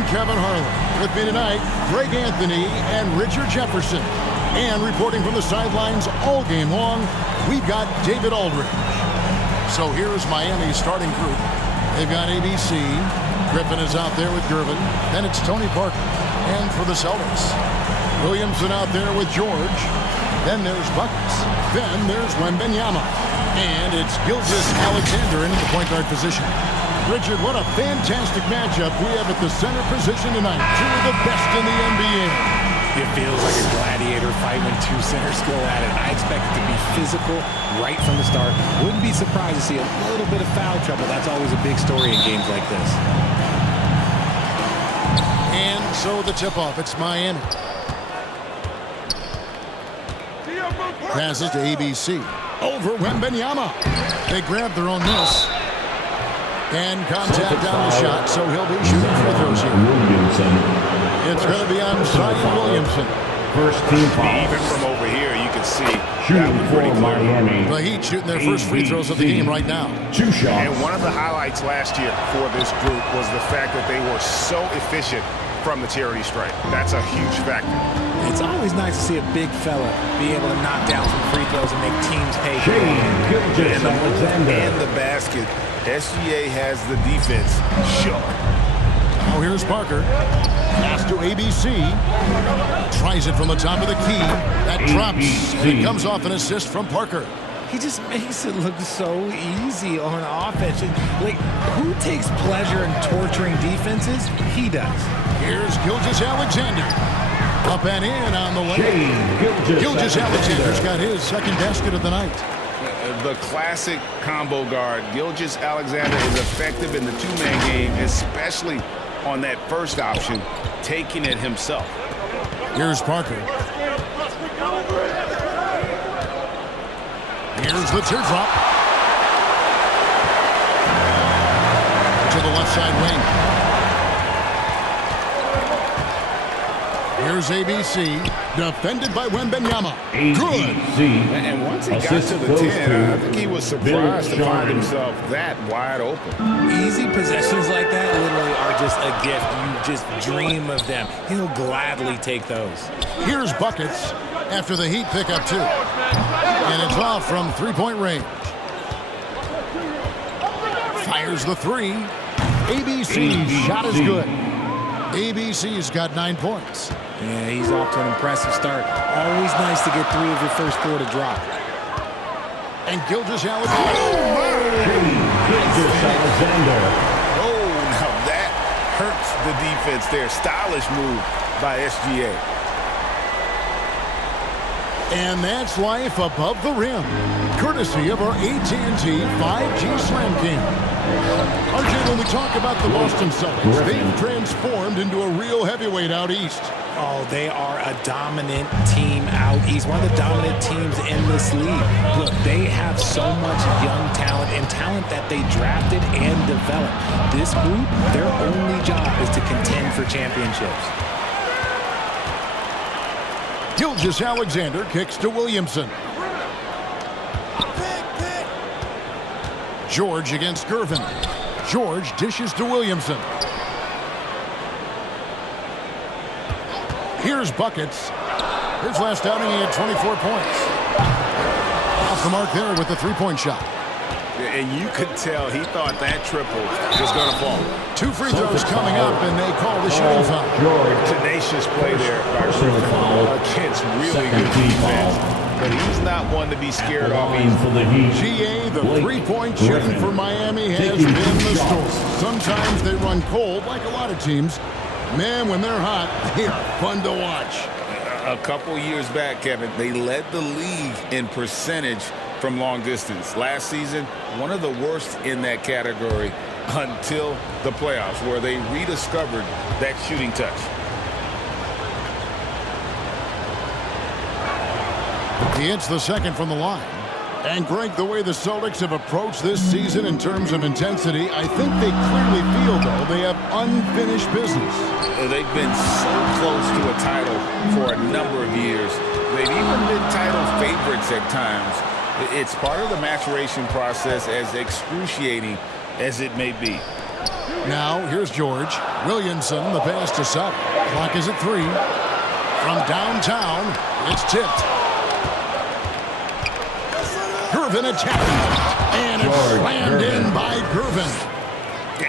I'm Kevin Harlan. With me tonight, Greg Anthony and Richard Jefferson. And reporting from the sidelines all game long, we've got David Aldridge. So here's Miami's starting group. They've got ABC. Griffin is out there with Gervin. Then it's Tony Parker. And for the Celtics, Williamson out there with George. Then there's Buckets. Then there's Wembanyama. And it's Gilgeous-Alexander in the point guard position. Richard, what a fantastic matchup we have at the center position tonight. Two of the best in the NBA. It feels like a gladiator fight when two centers go at it. I expect it to be physical right from the start. Wouldn't be surprised to see a little bit of foul trouble. That's always a big story in games like this. And so the tip-off, it's Miami. Passes to ABC. Over Wembanyama. They grab their own miss. And contact down the shot, so he'll be shooting free throws here. It's going to be on Zion Williamson. First team foul. Even from over here, you can see shooting for Miami. The Heat shooting their first free throws of the game right now. 2 shots. And one of the highlights last year for this group was the fact that they were so efficient from the charity stripe. That's a huge factor. It's always nice to see a big fella be able to knock down some free throws and make teams pay. And the basket. SGA has the defense. Sure. Now here's Parker. Pass to ABC. Tries it from the top of the key. That drops. And it comes off an assist from Parker. He just makes it look so easy on offense. Like, who takes pleasure in torturing defenses? He does. Here's Gilgeous-Alexander. Up and in on the way. Gilgeous-Alexander's got his second basket of the night. The classic combo guard. Gilgeous-Alexander is effective in the two-man game, especially on that first option, taking it himself. Here's Parker. Here's the teardrop. To the left side wing. Here's ABC. Defended by Wembanyama. Good. And once he got to the 10, I think he was surprised to find himself that wide open. Easy possessions like that literally are just a gift. You just dream of them. He'll gladly take those. Here's Buckets after the Heat pick up 2. And it's off from three-point range. Fires the 3. ABC's shot is good. ABC's got 9 points. Yeah, he's off to an impressive start. Always nice to get 3 of your first 4 to drop. And Gilgeous-Alexander. Oh, now that hurts the defense there. Stylish move by SGA. And that's life above the rim, courtesy of our AT&T 5G Slam King. RJ, when we talk about the Boston Celtics, they've transformed into a real heavyweight out east. Oh, they are a dominant team out east. One of the dominant teams in this league. Look, they have so much young talent and talent that they drafted and developed. This group, their only job is to contend for championships. Gilgeous-Alexander kicks to Williamson. George against Gervin. George dishes to Williamson. Here's Buckets. His last outing, he had 24 points. Off the mark there with the three-point shot. And you could tell he thought that triple was going to fall. 2 free throws coming up, and they call the shooting foul. Tenacious play there by Griffin against really good defense. But he's not one to be scared off easily. GA, the three-point shooting for Miami has been the story. Sometimes they run cold, like a lot of teams. Man, when they're hot, they are fun to watch. A couple years back, Kevin, they led the league in percentage from long distance. Last season, one of the worst in that category until the playoffs, where they rediscovered that shooting touch. He hits the second from the line. And Greg, the way the Celtics have approached this season in terms of intensity, I think they clearly feel, though, they have unfinished business. They've been so close to a title for a number of years. They've even been title favorites at times. It's part of the maturation process, as excruciating as it may be. Now, here's George. Williamson, the pass to Sutton. Clock is at 3. From downtown, it's tipped. Gervin attacking. And it's slammed in by Gervin.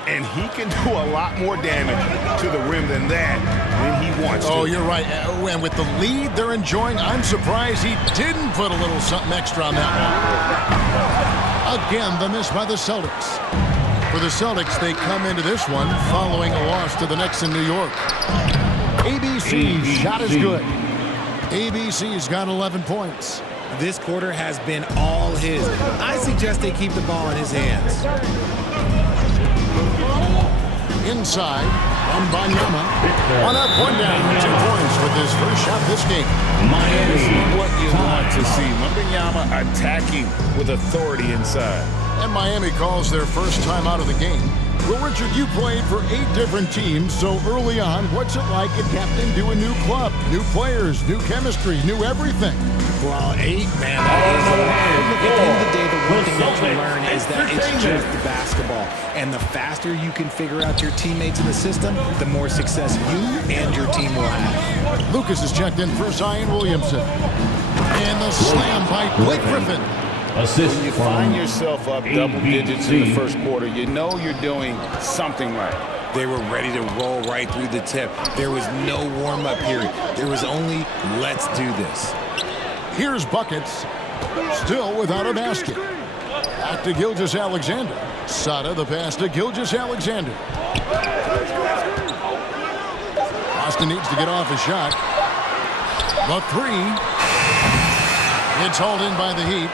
And he can do a lot more damage to the rim than that when he wants to. Oh, you're right. And with the lead they're enjoying, I'm surprised he didn't put a little something extra on that one. Again, the miss by the Celtics. For the Celtics, they come into this one following a loss to the Knicks in New York. ABC's shot is good. ABC's got 11 points. This quarter has been all his. I suggest they keep the ball in his hands. Inside, Wembanyama on a point down. 2 points with his first shot this game. This is what you want to see. Wembanyama attacking with authority inside. And Miami calls their first time out of the game. Well, Richard, you played for 8 different teams, so early on, what's it like at captain to a new club? New players, new chemistry, new everything. Well, 8, man, that is a lot. Look, at the end of the day, the one thing that you learn is that it's just basketball. And the faster you can figure out your teammates in the system, the more success you and your team will have. Lucas is checked in for Zion Williamson. And the slam by Blake Griffin. Assist When you from find yourself up double digits in the ABC. first quarter, you know you're doing something right. They were ready to roll right through the tip. There was no warm-up period. There was only, let's do this. Here's buckets. Still without a basket. Back to Gilgeous-Alexander. Sada the pass to Gilgeous-Alexander. Austin needs to get off a shot. The 3. It's hauled in by the Heat.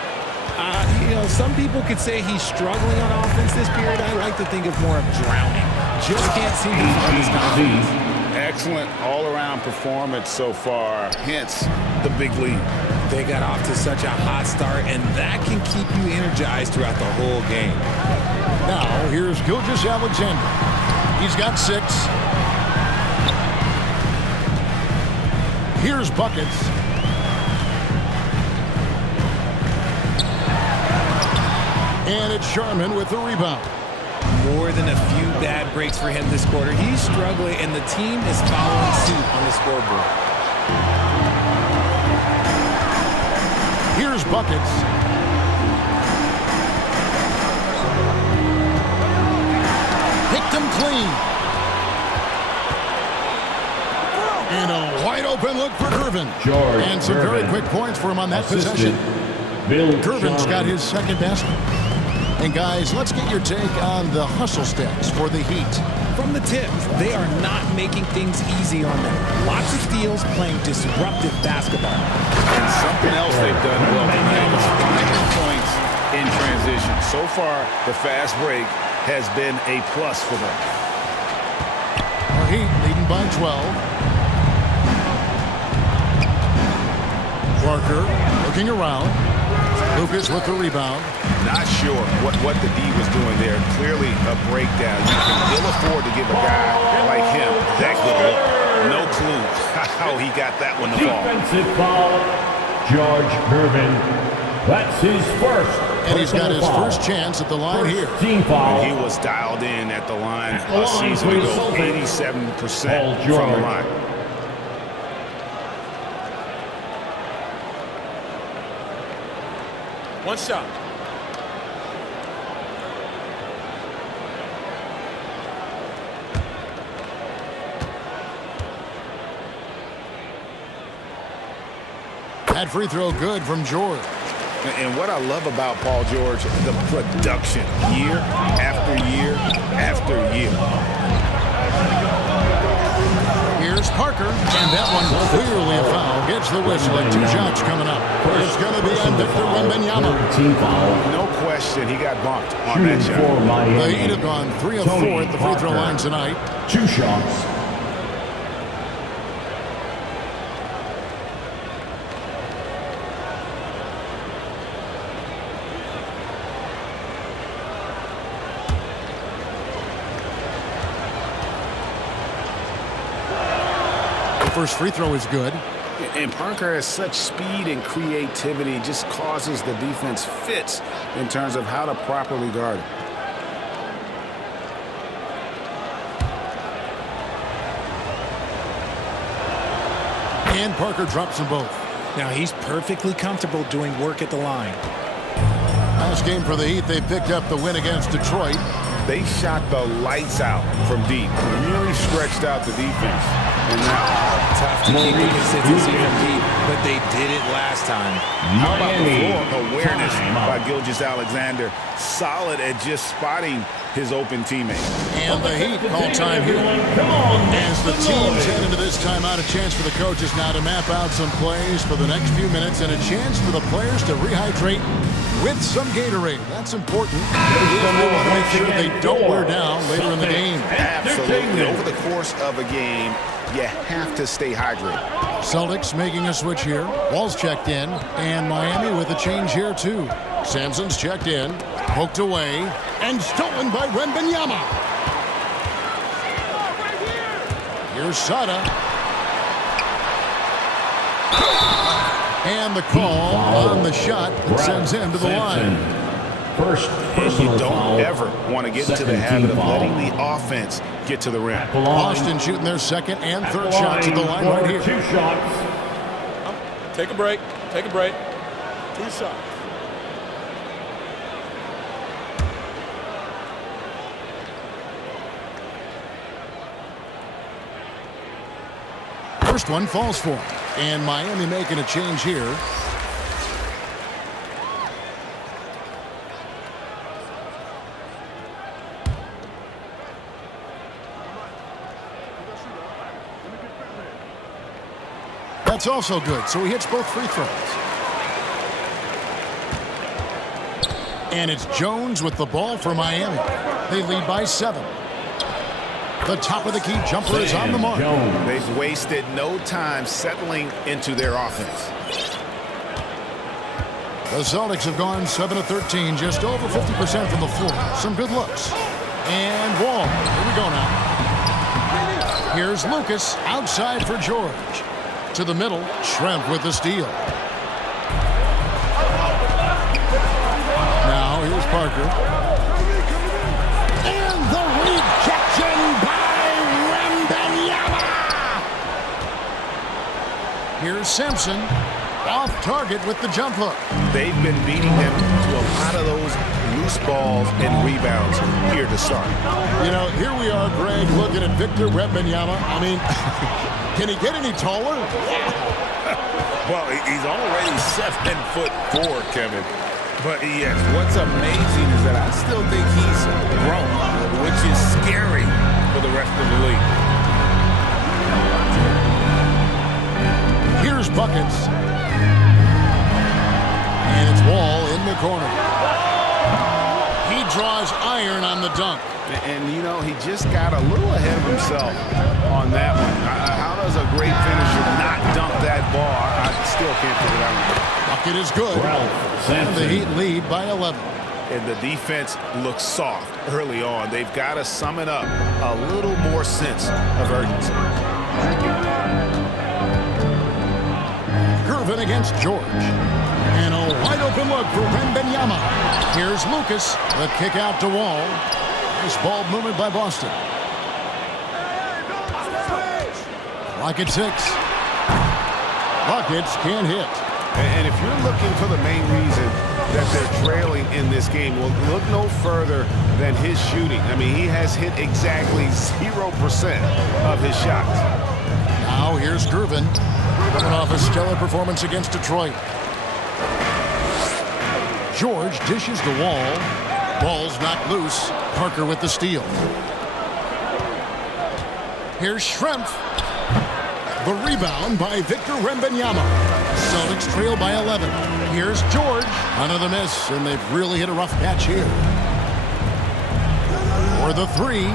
Some people could say he's struggling on offense this period. I like to think of more of drowning. Just can't seem to find his confidence. Excellent all-around performance so far, hence the big lead. They got off to such a hot start, and that can keep you energized throughout the whole game. Now, here's Gilgeous-Alexander. He's got 6. Here's buckets. And it's Sharman with the rebound. More than a few bad breaks for him this quarter. He's struggling, and the team is following suit on the scoreboard. Here's buckets. Picked him clean. And a wide open look for Gervin. George And some very Gervin. quick points for him on that Assisted possession. Bill Gervin's got Sharman. his second basket. And guys, let's get your take on the hustle stats for the Heat. From the tip, they are not making things easy on them. Lots of steals, playing disruptive basketball. And something else they've done well tonight is finding points in transition. So far, the fast break has been a plus for them. The Heat leading by 12. Parker looking around. Lucas with the rebound. Not sure what the D was doing there. Clearly a breakdown. You can ill afford to give a guy like him that good look. No clue how he got that one to fall. Defensive foul, George Gervin. That's his first. And he's got personal his foul. first chance at the line here. Team foul. He was dialed in at the line At the a line season for the ago, Celtics. 87% Paul from the George. line. One shot. That free throw good from George. And what I love about Paul George, the production year after year after year. Here's Parker, and that one clearly a foul. Gets the whistle and 2 shots coming up. It's going to be on Victor Wembanyama. Team foul. No question, he got bumped on that Shooting for shot. Miami. The Heat have gone 3 of 4 at the free throw Parker. line tonight. 2 shots. The first free throw is good. And Parker has such speed and creativity, just causes the defense fits in terms of how to properly guard it. And Parker drops them both. Now he's perfectly comfortable doing work at the line. Last game for the Heat, they picked up the win against Detroit. They shot the lights out from deep. Really stretched out the defense. And now Tough to keep the consistency from deep, but they did it last time. how about the floor awareness by Gilgeous-Alexander? Solid at just spotting his open teammate. And the Heat call time here. As the teams head into this timeout, a chance for the coaches now to map out some plays for the next few minutes and a chance for the players to rehydrate with some Gatorade. That's important. They want to make sure they don't wear down later in the game. Absolutely. Over the course of a game, you have to stay hydrated. Celtics making a switch here. Wall's checked in. And Miami with a change here, too. Sampson's checked in. Poked away. And stolen by Wembanyama. Here's Sada. And the call on the shot that sends him to the line. First You personal don't foul. ever want to get into the Second habit team of letting foul. the offense get to the rim. At the line. Boston shooting their second and At third shots at the line for right here. 2 shots. Take a break. Take a break. 2 shots. First one falls for him. And Miami making a change here. That's also good, so he hits both free throws. And it's Jones with the ball for Miami. They lead by 7. The top of the key jumper is on the mark. Jones. They've wasted no time settling into their offense. The Celtics have gone 7 of 13, just over 50% from the floor. Some good looks. And Wall. Here we go now. Here's Lucas outside for George. To the middle, Schrempf with the steal. Now here's Parker. And the rejection by Wembanyama. Here's Simpson. Off target with the jump hook. They've been beating them to a lot of those loose balls and rebounds here to start. You know, here we are, Greg, looking at Victor Wembanyama. I mean, can he get any taller? Well, he's already 7'4", Kevin. But yes, what's amazing is that I still think he's grown, which is scary for the rest of the league. Here's buckets. And it's Wall in the corner. He draws iron on the dunk. And, you know, he just got a little ahead of himself on that one. How does a great finisher not dunk that ball? I still can't figure that one out. Bucket is good. And the Heat lead by 11. And the defense looks soft early on. They've got to sum it up a little more sense of urgency. Gervin against George. And a wide open look for Wembanyama. Here's Lucas. The kick out to Wall. Nice ball movement by Boston. Clock at 6. Buckets can't hit. And if you're looking for the main reason that they're trailing in this game, well, look no further than his shooting. I mean, he has hit exactly 0% of his shots. Now here's Gervin. Coming off a stellar performance against Detroit. George dishes the Wall. Ball's knocked loose. Parker with the steal. Here's Schrempf. The rebound by Victor Wembanyama. Celtics trail by 11. Here's George. Another miss, and they've really hit a rough patch here. For the 3.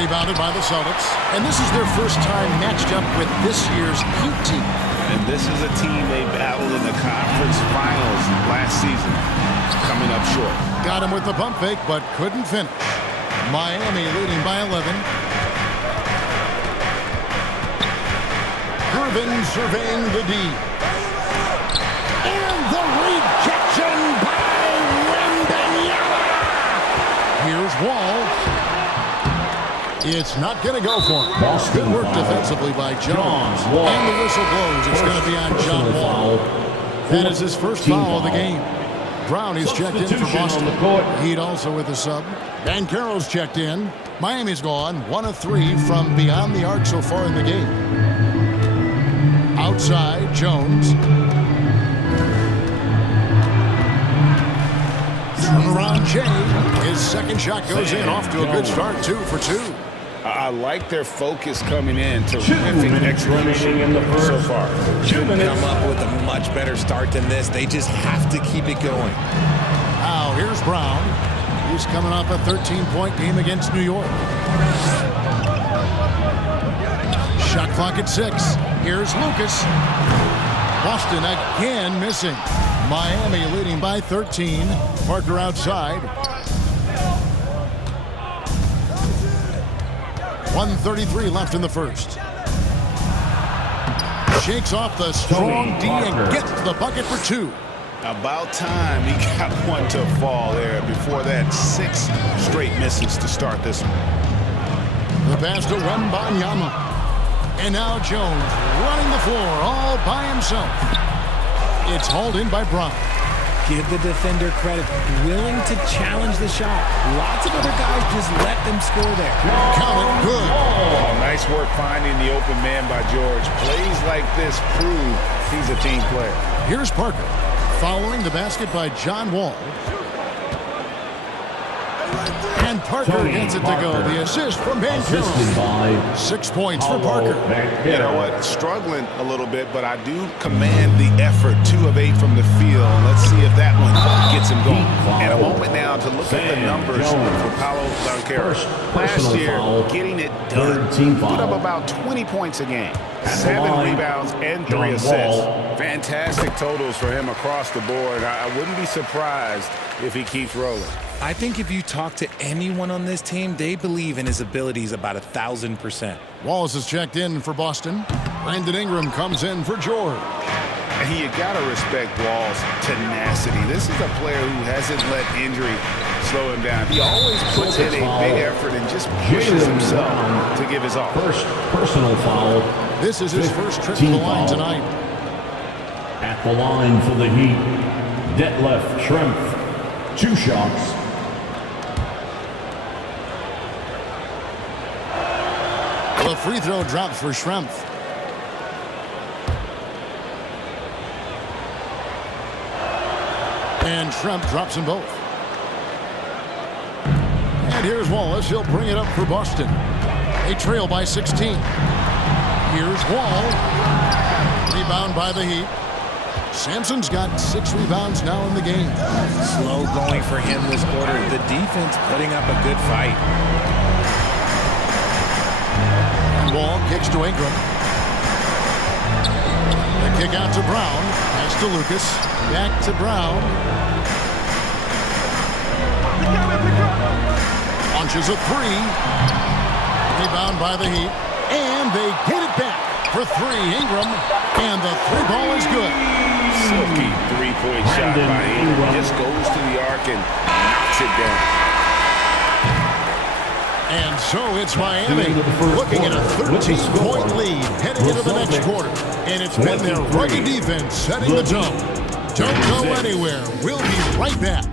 Rebounded by the Celtics. And this is their first time matched up with this year's Heat team. And this is a team they battled in the conference finals last season. Coming up short. Got him with the pump fake, but couldn't finish. Miami leading by 11. Gervin surveying the D. And the rejection by Wembanyama. Here's Wall. It's not going to go for him. Boston Good work foul. defensively by Jones. John Wall. And the whistle blows. It's going to be on John Wall. That is his first foul of the game. Brown is checked in for Substitution Boston. on the court. Heat also with a sub. Banchero's checked in. Miami's gone 1 of 3 from beyond the arc so far in the game. Outside, Jones. Turnaround Jay. His second shot goes in. Off to a good start. 2 for 2. I like their focus coming in. 2 Terrific minutes remaining execution in the first. so far. 2 minutes. Come up with a much better start than this. They just have to keep it going. Now here's Brown. He's coming off a 13-point game against New York. Shot clock at 6. Here's Lucas. Boston again missing. Miami leading by 13. Parker outside. 1:33 left in the first. Shakes off the strong D and gets the bucket for 2. About time he got one to fall there. Before that, 6 straight misses to start this one. The pass to Wembanyama. And now Jones running the floor all by himself. It's hauled in by Brown. Give the defender credit. Willing to challenge the shot. Lots of other guys just let them score there. Count it. Good. Oh, nice work finding the open man by George. Plays like this prove he's a team player. Here's Parker. Following the basket by John Wall. And Parker gets it to go. The assist from Assisted Banchero. by 6 points for Parker. You know what? Struggling a little bit, but I do command the effort. 2 of 8 from the field. Let's see if that one gets him going. And a moment now to look at the numbers for Paolo Banchero. Last year, getting it done. Put up about 20 points a game. 7 rebounds and 3 assists. Fantastic totals for him across the board. I wouldn't be surprised if he keeps rolling. I think if you talk to anyone on this team, they believe in his abilities about 1,000%. Wallace is checked in for Boston. Brandon Ingram comes in for George. And you got to respect Wall's tenacity. This is a player who hasn't let injury slow him down. He always puts in a big effort and just pushes himself to give his all. First personal foul. This is his first trip to the line tonight. At the line for the Heat, Detlef Schrempf. 2 shots. The free throw drops for Schrempf. And Schrempf drops them both. And here's Wallace. He'll bring it up for Boston. They trail by 16. Here's Wall. Rebound by the Heat. Sampson's got 6 rebounds now in the game. Slow going for him this quarter. The defense putting up a good fight. Wall kicks to Ingram. The kick out to Brown. Pass to Lucas. Back to Brown. Launches a 3. Rebound by the Heat. And they get it back for 3. Ingram. And the 3 ball is good. Silky 3-point shot by Ingram. Just goes to the arc and knocks it down. And so it's Miami looking at a 13-point lead heading into the next quarter. And it's been their rugged defense setting the tone. Don't go anywhere. We'll be right back.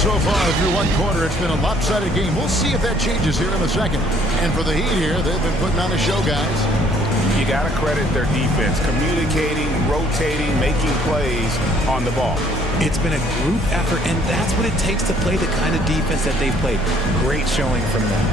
So far through one quarter, it's been a lopsided game. We'll see if that changes here in the second. And for the Heat here, they've been putting on a show, guys. You got to credit their defense, communicating, rotating, making plays on the ball. It's been a group effort, and that's what it takes to play the kind of defense that they've played. Great showing from them.